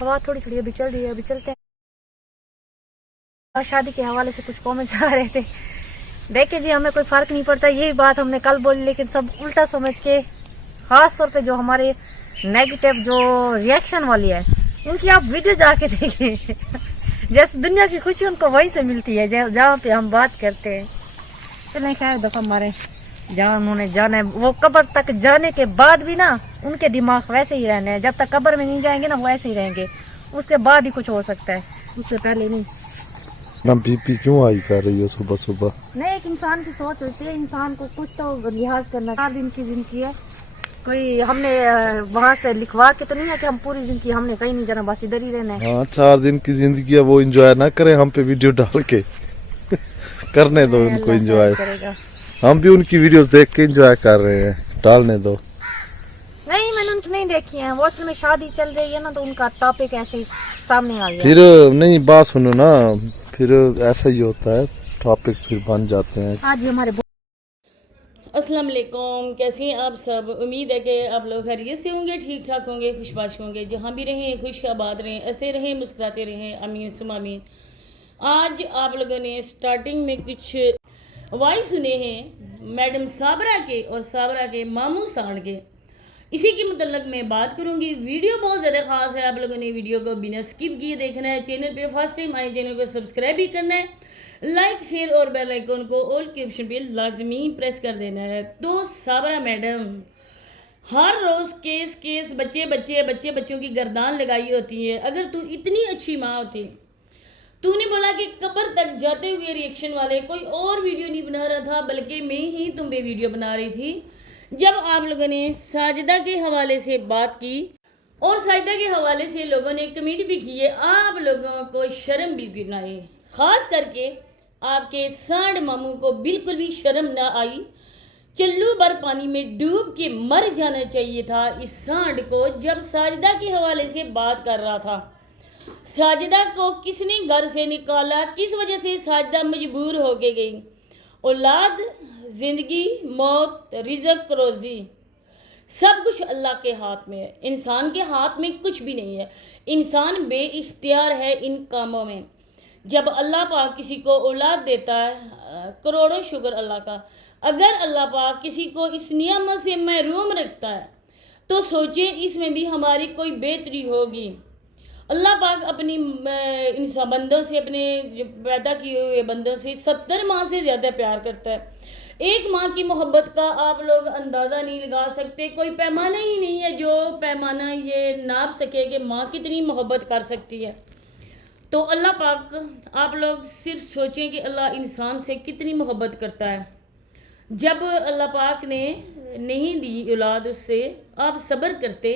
हवा थोड़ी थोड़ी अभी चल रही है, अभी चलते हैं। शादी के हवाले से कुछ कमेंट्स आ रहे थे, देखिए जी हमें कोई फर्क नहीं पड़ता, यही बात हमने कल बोली, लेकिन सब उल्टा समझ के, खास तौर पे जो हमारे नेगेटिव जो रिएक्शन वाली है उनकी आप वीडियो जाके देखिए। जैसे दुनिया की खुशी उनको वहीं से मिलती है जहाँ पे हम बात करते हैं। चलें खैर, दफा हमारे जहाँ उन्होंने जाना है, वो कब्र तक जाने के बाद भी ना उनके दिमाग वैसे ही रहने हैं। जब तक कब्र में नहीं जाएंगे ना वो ऐसे ही रहेंगे, उसके बाद ही कुछ हो सकता है, उससे पहले नहीं। ना बीपी क्यों आई कर रही है सुबह सुबह? नहीं, एक इंसान की सोच होती है, इंसान को कुछ तो लिहाज करना। 4 दिन की जिंदगी है, कोई हमने वहाँ से लिखवा के तो नहीं है कि हम पूरी जिंदगी हमने कहीं नहीं जाना, बस इधर ही रहना है। हाँ, 4 दिन की जिंदगी है, वो एंजॉय ना करें हम पे वीडियो डाल के। करने दो उनको एंजॉय, हम भी उनकी वीडियोस देख के एंजॉय कर रहे हैं, डालने दो। नहीं, मैंने उनकी नहीं देखी है, वो असल में शादी चल रही है ना, तो उनका टॉपिक ऐसे ही सामने आ गया। फिर नहीं, बात सुनो ना, फिर ऐसा ही होता है, टॉपिक फिर बन जाते हैं। हाँ जी, हमारे अस्सलाम वालेकुम, कैसे हैं आप सब? उम्मीद है कि आप लोग खैरियत से होंगे, ठीक ठाक होंगे, खुशबाश होंगे। जहाँ भी रहें खुश आबाद रहें, हंसते रहें, मुस्कुराते रहें, आमीन सुम आमीन। आज आप लोगों ने स्टार्टिंग में कुछ वॉइस सुने हैं मैडम साबरा के और साबरा के मामू सांड के, इसी के मतलब मैं बात करूंगी। वीडियो बहुत ज़्यादा ख़ास है, आप लोगों ने वीडियो को बिना स्किप किए देखना है। चैनल पे फर्स्ट टाइम आए, चैनल को सब्सक्राइब भी करना है, लाइक शेयर और बेल आइकन को ऑल के ऑप्शन पे लाजमी प्रेस कर देना है। तो साबरा मैडम हर रोज़ केस बच्चों की गर्दान लगाई होती है। अगर तू इतनी अच्छी माँ होती, तूने बोला कि कब्र तक जाते हुए रिएक्शन वाले कोई और वीडियो नहीं बना रहा था, बल्कि मैं ही तुम पे वीडियो बना रही थी। जब आप लोगों ने साजिदा के हवाले से बात की और साजिदा के हवाले से लोगों ने कमेंट भी किए, आप लोगों को शर्म बिल्कुल ना आई। ख़ास करके आपके सांड मामू को बिल्कुल भी शर्म ना आई। चल्लू भर पानी में डूब के मर जाना चाहिए था इस सांड को, जब साजिदा के हवाले से बात कर रहा था। साजिदा को किसने घर से निकाला, किस वजह से साजिदा मजबूर हो के गई? औलाद, ज़िंदगी, मौत, रिज़्क, रोज़ी, सब कुछ अल्लाह के हाथ में है, इंसान के हाथ में कुछ भी नहीं है। इंसान बेइख्तियार है इन कामों में। जब अल्लाह पाक किसी को औलाद देता है, करोड़ों शुक्र अल्लाह का। अगर अल्लाह पाक किसी को इस नियामत से महरूम रखता है तो सोचें इसमें भी हमारी कोई बेहतरी होगी। अल्लाह पाक अपनी इंसान बंदों से, अपने पैदा किए हुए बंदों से 70 माह से ज़्यादा प्यार करता है। एक माँ की मोहब्बत का आप लोग अंदाज़ा नहीं लगा सकते, कोई पैमाना ही नहीं है जो पैमाना ये नाप सके कि माँ कितनी मोहब्बत कर सकती है। तो अल्लाह पाक, आप लोग सिर्फ सोचें कि अल्लाह इंसान से कितनी मोहब्बत करता है। जब अल्लाह पाक ने नहीं दी औलाद उससे, आप सब्र करते।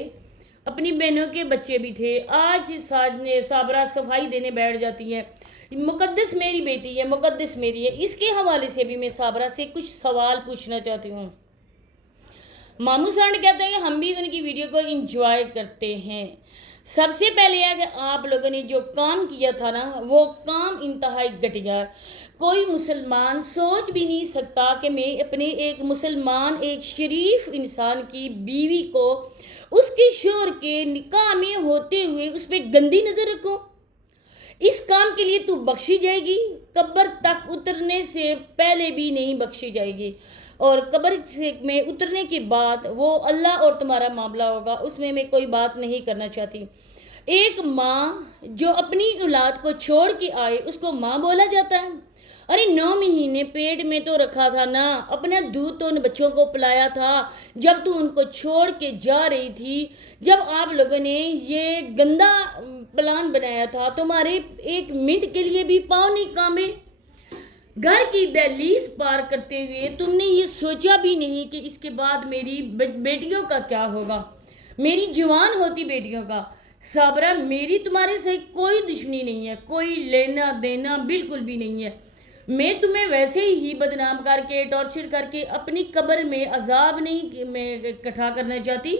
अपनी बहनों के बच्चे भी थे। आज साबरा सफाई देने बैठ जाती है, मुकद्दस मेरी बेटी है, मुकद्दस मेरी है। इसके हवाले से भी मैं साबरा से कुछ सवाल पूछना चाहती हूँ। मामू सांड कहते हैं हम भी उनकी वीडियो को एंजॉय करते हैं। सबसे पहले है कि आप लोगों ने जो काम किया था ना, वो काम इंतहाई घटिया। कोई मुसलमान सोच भी नहीं सकता कि मैं अपने एक मुसलमान, एक शरीफ इंसान की बीवी को उसके शोहर के निकाह में होते हुए उस पर गंदी नज़र रखूं। इस काम के लिए तू बख्शी जाएगी, कब्र तक उतरने से पहले भी नहीं बख्शी जाएगी, और कब्र में उतरने के बाद वो अल्लाह और तुम्हारा मामला होगा, उसमें मैं कोई बात नहीं करना चाहती। एक माँ जो अपनी औलाद को छोड़ के आए उसको माँ बोला जाता है? अरे 9 महीने पेट में तो रखा था ना, अपना दूध तो उन बच्चों को पिलाया था जब तू उनको छोड़ के जा रही थी। जब आप लोगों ने ये गंदा प्लान बनाया था, तुम्हारे 1 मिनट के लिए भी पाँव नहीं कांबे। घर की दहलीज पार करते हुए तुमने ये सोचा भी नहीं कि इसके बाद मेरी बेटियों का क्या होगा, मेरी जवान होती बेटियों का। साबरा, मेरी तुम्हारे से कोई दुश्मनी नहीं है, कोई लेना देना बिल्कुल भी नहीं है। मैं तुम्हें वैसे ही बदनाम करके, टॉर्चर करके अपनी कब्र में अजाब नहीं मैं इकट्ठा करना चाहती,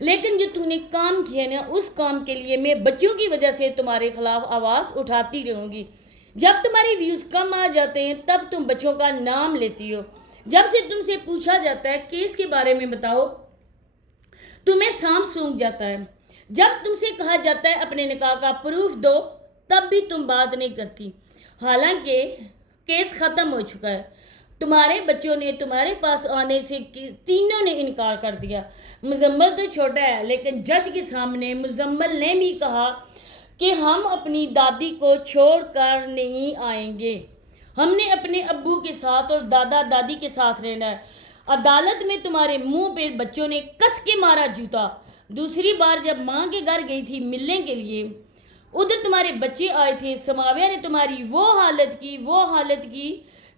लेकिन जो तूने काम किया ना, उस काम के लिए मैं बच्चों की वजह से तुम्हारे खिलाफ आवाज़ उठाती रहूँगी। जब तुम्हारी व्यूज़ कम आ जाते हैं तब तुम बच्चों का नाम लेती हो। जब से तुमसे पूछा जाता है केस के बारे में बताओ, तुम्हें सांप सूंघ जाता है। جب تم سے کہا جاتا ہے اپنے نکاح کا پروف دو تب بھی تم بات نہیں کرتی، حالانکہ کیس ختم ہو چکا ہے۔ تمہارے بچوں نے تمہارے پاس آنے سے تینوں نے انکار کر دیا۔ مزمل تو چھوٹا ہے لیکن جج کے سامنے مزمل نے بھی کہا کہ ہم اپنی دادی کو چھوڑ کر نہیں آئیں گے، ہم نے اپنے ابو کے ساتھ اور دادا دادی کے ساتھ رہنا ہے۔ عدالت میں تمہارے منہ پہ بچوں نے کس کے مارا جوتا۔ دوسری بار جب ماں کے گھر گئی تھی ملنے کے لیے، ادھر تمہارے بچے آئے تھے، سماویہ نے تمہاری وہ حالت کی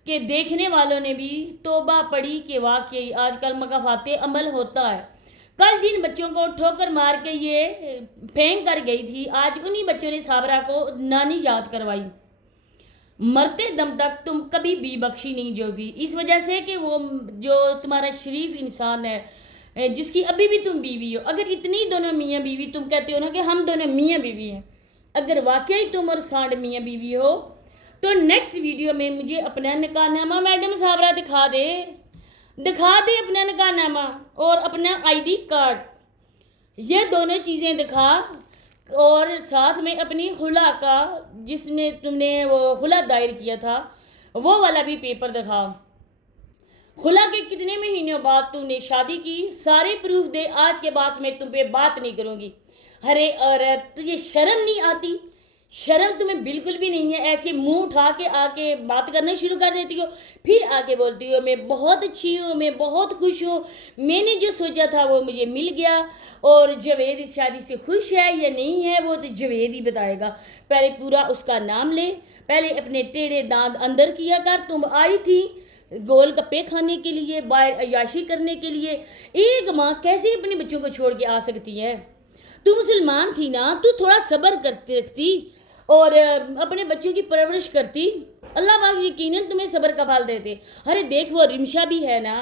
کہ دیکھنے والوں نے بھی توبہ پڑھی کہ واقعی آج کل مکافات عمل ہوتا ہے۔ کل جن بچوں کو ٹھوکر مار کے یہ پھینک کر گئی تھی، آج انہی بچوں نے صابرہ کو نانی یاد کروائی۔ مرتے دم تک تم کبھی بھی بخشی نہیں جوگی، اس وجہ سے کہ وہ جو تمہارا شریف انسان ہے جس کی ابھی بھی تم بیوی ہو، اگر اتنی دونوں میاں بیوی تم کہتے ہو نا کہ ہم دونوں میاں بیوی ہیں، اگر واقعی تم اور سانڈ میاں بیوی ہو تو نیکسٹ ویڈیو میں مجھے اپنا نکاح نامہ میڈم صابرہ دکھا دے اپنا نکاح نامہ اور اپنا آئی ڈی کارڈ، یہ دونوں چیزیں دکھا، اور ساتھ میں اپنی خلا کا جس میں تم نے وہ خلا دائر کیا تھا وہ والا بھی پیپر دکھا۔ خلا کے کتنے مہینوں بعد تم نے شادی کی، سارے پروف دے، آج کے بعد میں تم پہ بات نہیں کروں گی۔ ارے عورت تجھے شرم نہیں آتی؟ شرم تمہیں بالکل بھی نہیں ہے، ایسے منہ اٹھا کے آ کے بات کرنا شروع کر دیتی ہو، پھر آ کے بولتی ہو میں بہت اچھی ہوں، میں بہت خوش ہوں، میں نے جو سوچا تھا وہ مجھے مل گیا، اور جوید اس شادی سے خوش ہے یا نہیں ہے وہ تو جوید ہی بتائے گا۔ پہلے پورا اس کا نام لے، پہلے اپنے ٹیڑھے دانت اندر کیا کر۔ تم آئی تھی گول گپے کھانے کے لیے، باہر عیاشی کرنے کے لیے، ایک ماں کیسے اپنے بچوں کو چھوڑ کے آ سکتی ہے؟ تو مسلمان تھی نا، تو تھوڑا صبر کرتی رکھتی اور اپنے بچوں کی پرورش کرتی، اللہ پاک یقیناً تمہیں صبر کا پھل دیتے۔ ارے دیکھ وہ رمشا بھی ہے نا،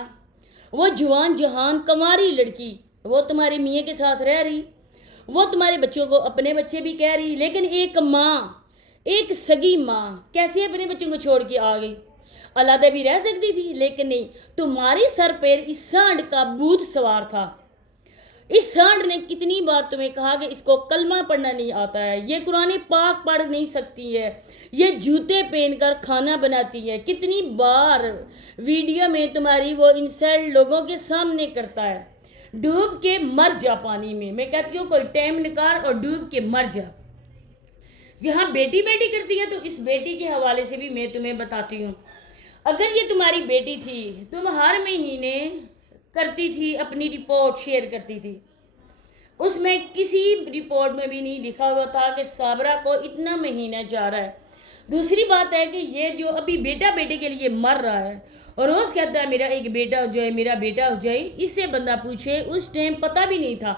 وہ جوان جہان کنواری لڑکی، وہ تمہارے میاں کے ساتھ رہ رہی، وہ تمہارے بچوں کو اپنے بچے بھی کہہ رہی، لیکن ایک ماں، ایک سگی ماں کیسے اپنے بچوں کو چھوڑ کے آ گئی؟ علیحدہ بھی رہ سکتی تھی لیکن نہیں، تمہارے سر پہ اس سانڈ کا بھوت سوار تھا۔ اس سانڈ نے کتنی بار تمہیں کہا کہ اس کو کلمہ پڑھنا نہیں آتا ہے، یہ قرآن پاک پڑھ نہیں سکتی ہے، یہ جوتے پہن کر کھانا بناتی ہے، کتنی بار ویڈیو میں تمہاری وہ انسلٹ لوگوں کے سامنے کرتا ہے۔ ڈوب کے مر جا پانی میں، میں کہتی ہوں کوئی ٹائم نکال اور ڈوب کے مر جا۔ یہاں بیٹی کرتی ہے تو اس بیٹی کے حوالے سے بھی میں تمہیں بتاتی ہوں، اگر یہ تمہاری بیٹی تھی، تم ہر مہینے کرتی تھی اپنی رپورٹ شیئر کرتی تھی، اس میں کسی رپورٹ میں بھی نہیں لکھا ہوا تھا کہ صابرہ کو اتنا مہینہ جا رہا ہے۔ دوسری بات ہے کہ یہ جو ابھی بیٹے کے لیے مر رہا ہے اور روز کہتا ہے میرا ایک بیٹا ہو جائے، میرا بیٹا ہو جائے، اس سے بندہ پوچھے اس ٹائم پتہ بھی نہیں تھا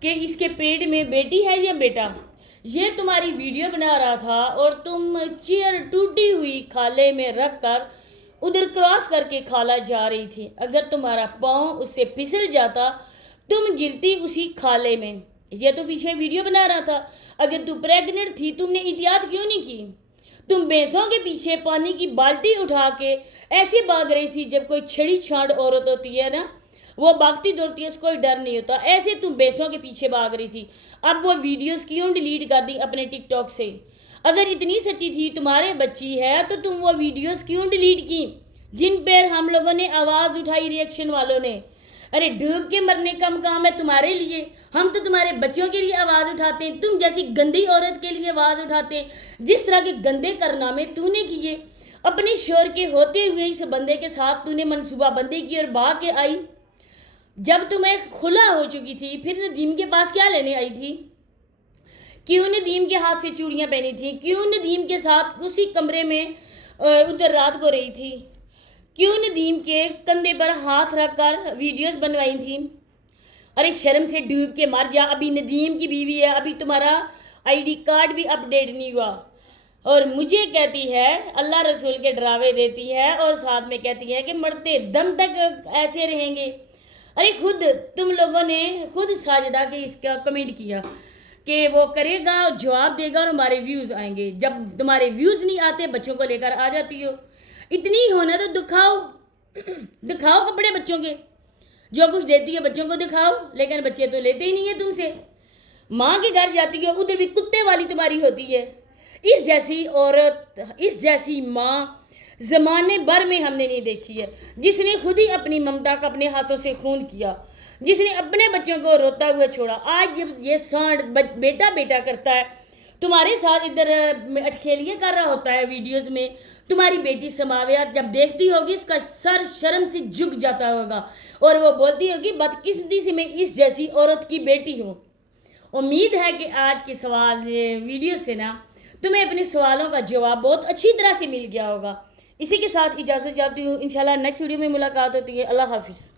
کہ اس کے پیٹ میں بیٹی ہے یا بیٹا۔ یہ تمہاری ویڈیو بنا رہا تھا اور تم چیئر ٹوٹی ہوئی کھالے میں رکھ کر ادھر کراس کر کے کھالا جا رہی تھی، اگر تمہارا پاؤں اس سے پھسل جاتا تم گرتی اسی کھالے میں۔ یہ تو پیچھے ویڈیو بنا رہا تھا، اگر تو پریگننٹ تھی تم نے احتیاط کیوں نہیں کی؟ تم بھینسوں کے پیچھے پانی کی بالٹی اٹھا کے ایسے بھاگ رہی تھی، جب کوئی چھڑی چھانڈ عورت ہوتی ہے نا وہ بھاگتی دوڑتی ہے، اس کوئی ڈر نہیں ہوتا، ایسے تم بھینسوں کے پیچھے بھاگ رہی تھی۔ اب وہ ویڈیوز کیوں ڈیلیٹ کر دی اپنے ٹک ٹاک سے؟ اگر اتنی سچی تھی تمہارے بچی ہے تو تم وہ ویڈیوز کیوں ڈیلیٹ کی جن پر ہم لوگوں نے آواز اٹھائی، ریئیکشن والوں نے؟ ارے ڈوب کے مرنے کا مقام ہے تمہارے لیے، ہم تو تمہارے بچوں کے لیے آواز اٹھاتے ہیں، تم جیسی گندی عورت کے لیے آواز اٹھاتے ہیں۔ جس طرح کے گندے کارنامے تو نے کیے اپنے شوہر کے ہوتے ہوئے، اس بندے کے ساتھ تو نے منصوبہ بندی کی اور بھاگ کے آئی۔ جب تمہیں خلا ہو چکی تھی پھر ندیم کے پاس کیا لینے آئی تھی؟ کیوں ندیم کے ہاتھ سے چوڑیاں پہنی تھی؟ کیوں ندیم کے ساتھ اسی کمرے میں ادھر رات کو رہی تھی؟ کیوں ندیم کے کندھے پر ہاتھ رکھ کر ویڈیوز بنوائی تھیں؟ ارے شرم سے ڈوب کے مر جا، ابھی ندیم کی بیوی ہے، ابھی تمہارا آئی ڈی کارڈ بھی اپ ڈیٹ نہیں ہوا، اور مجھے کہتی ہے اللہ رسول کے ڈراوے دیتی ہے اور ساتھ میں کہتی ہے کہ مرتے دم تک ایسے رہیں گے۔ ارے خود تم لوگوں نے خود ساجدہ کے اس کا کمنٹ کیا کہ وہ کرے گا اور جواب دے گا اور ہمارے ویوز آئیں گے، جب تمہارے ویوز نہیں آتے بچوں کو لے کر آ جاتی ہو۔ اتنی ہونا تو دکھاؤ کپڑے بچوں کے، جو کچھ دیتی ہے بچوں کو دکھاؤ، لیکن بچے تو لیتے ہی نہیں ہیں تم سے۔ माँ के घर जाती हो उधर भी कुत्ते वाली तुम्हारी होती है। इस जैसी औरत, इस जैसी माँ ज़माने भर में हमने नहीं देखी है, जिसने खुद ही अपनी ममता का अपने हाथों से खून किया, जिसने अपने बच्चों को रोता हुआ छोड़ा। आज जब ये सांड बेटा बेटा करता है, तुम्हारे साथ इधर अटखेलियाँ कर रहा होता है वीडियोस में, तुम्हारी बेटी समाविया जब देखती होगी उसका सर शर्म से झुक जाता होगा और वो बोलती होगी बदकिस्मती से मैं इस जैसी औरत की बेटी हूँ। उम्मीद है कि आज के सवाल वीडियो से ना तुम्हें अपने सवालों का जवाब बहुत अच्छी तरह से मिल गया होगा। इसी के साथ इजाज़त चाहती हूँ। इंशाल्लाह नेक्स्ट वीडियो में मुलाकात होती है। अल्लाह हाफिज़।